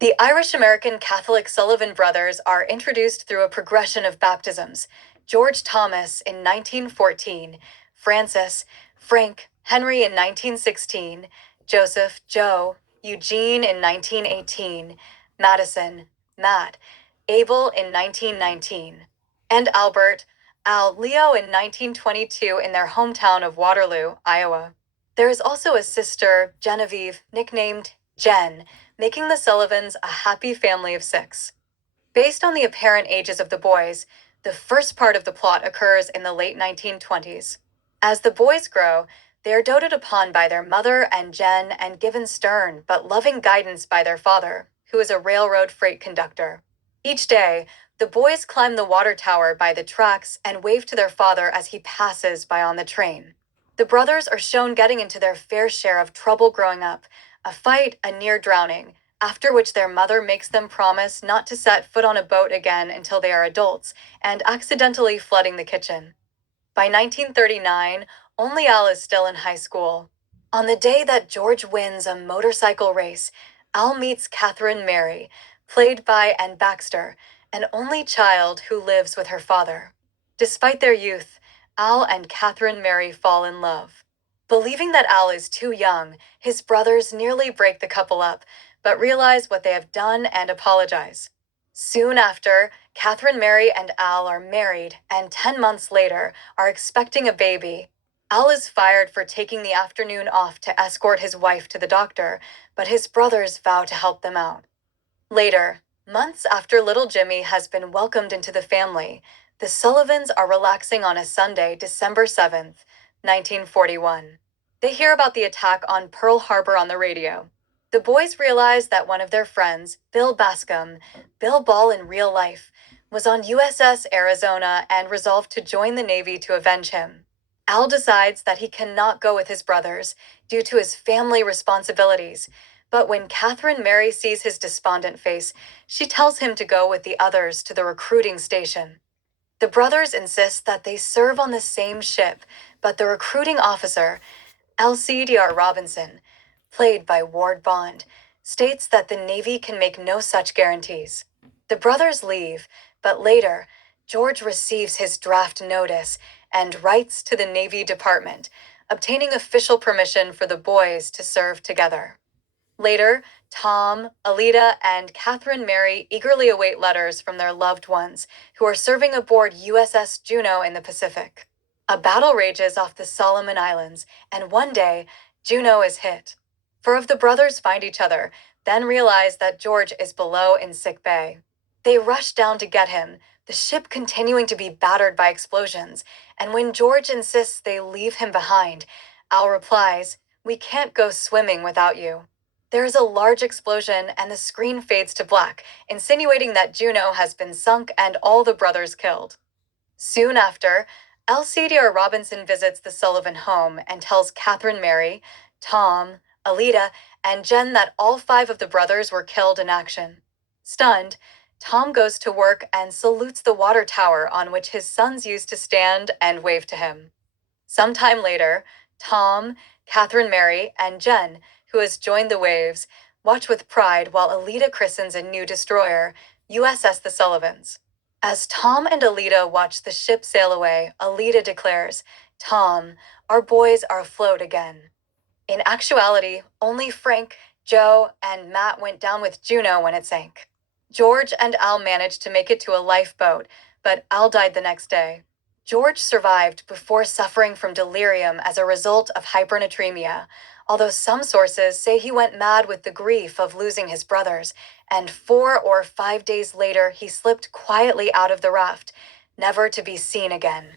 The Irish-American Catholic Sullivan brothers are introduced through a progression of baptisms: George Thomas in 1914, Francis, Frank, Henry in 1916, Joseph, Joe, Eugene in 1918, Madison, Matt, Abel in 1919, and Albert, Al, Leo in 1922 in their hometown of Waterloo, Iowa. There is also a sister, Genevieve, nicknamed Jen, making the Sullivans a happy family of 6. Based on the apparent ages of the boys, the first part of the plot occurs in the late 1920s. As the boys grow, they are doted upon by their mother and Jen and given stern but loving guidance by their father, who is a railroad freight conductor. Each day, the boys climb the water tower by the tracks and wave to their father as he passes by on the train. The brothers are shown getting into their fair share of trouble growing up: a fight, a near drowning, after which their mother makes them promise not to set foot on a boat again until they are adults, and accidentally flooding the kitchen. By 1939, only Al is still in high school. On the day that George wins a motorcycle race, Al meets Catherine Mary, played by Ann Baxter, an only child who lives with her father. Despite their youth, Al and Catherine Mary fall in love. Believing that Al is too young, his brothers nearly break the couple up, but realize what they have done and apologize. Soon after, Catherine Mary and Al are married, and 10 months later, are expecting a baby. Al is fired for taking the afternoon off to escort his wife to the doctor, but his brothers vow to help them out. Later, months after little Jimmy has been welcomed into the family, the Sullivans are relaxing on a Sunday, December 7th, 1941. They hear about the attack on Pearl Harbor on the radio. The boys realize that one of their friends, Bill Bascom, Bill Ball in real life, was on USS Arizona and resolved to join the Navy to avenge him. Al decides that he cannot go with his brothers due to his family responsibilities, but when Catherine Mary sees his despondent face, she tells him to go with the others to the recruiting station. The brothers insist that they serve on the same ship, but the recruiting officer, LCDR Robinson, played by Ward Bond, states that the Navy can make no such guarantees. The brothers leave, but later, George receives his draft notice and writes to the Navy Department, obtaining official permission for the boys to serve together. Later, Tom, Alida, and Catherine Mary eagerly await letters from their loved ones who are serving aboard USS Juno in the Pacific. A battle rages off the Solomon Islands, and one day, Juno is hit. 4 of the brothers find each other, then realize that George is below in sick bay. They rush down to get him, the ship continuing to be battered by explosions, and when George insists they leave him behind, Al replies, "We can't go swimming without you." There is a large explosion and the screen fades to black, insinuating that Juno has been sunk and all the brothers killed. Soon after, LCDR Robinson visits the Sullivan home and tells Catherine Mary, Tom, Alida, and Jen that all 5 of the brothers were killed in action. Stunned, Tom goes to work and salutes the water tower on which his sons used to stand and wave to him. Sometime later, Tom, Catherine Mary, and Jen, who has joined the waves, watch with pride while Alida christens a new destroyer, USS the Sullivans. As Tom and Alida watch the ship sail away, Alida declares, "Tom, our boys are afloat again." In actuality, only Frank, Joe, and Matt went down with Juno when it sank. George and Al managed to make it to a lifeboat, but Al died the next day. George survived before suffering from delirium as a result of hypernatremia, although some sources say he went mad with the grief of losing his brothers, and 4 or 5 days later he slipped quietly out of the raft, never to be seen again.